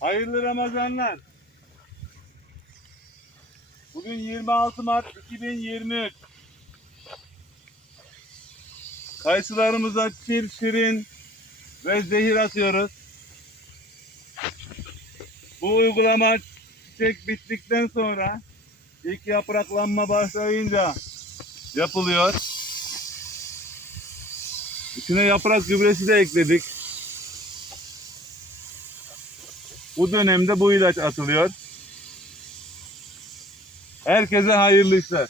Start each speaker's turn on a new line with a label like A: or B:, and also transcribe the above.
A: Hayırlı Ramazanlar. Bugün 26 Mart 2023. Kayısılarımıza çir şirin ve zehir atıyoruz. Bu uygulama çiçek bittikten sonra ilk yapraklanma başlayınca yapılıyor. İçine yaprak gübresi de ekledik. Bu dönemde bu ilaç atılıyor. Herkese hayırlı işler.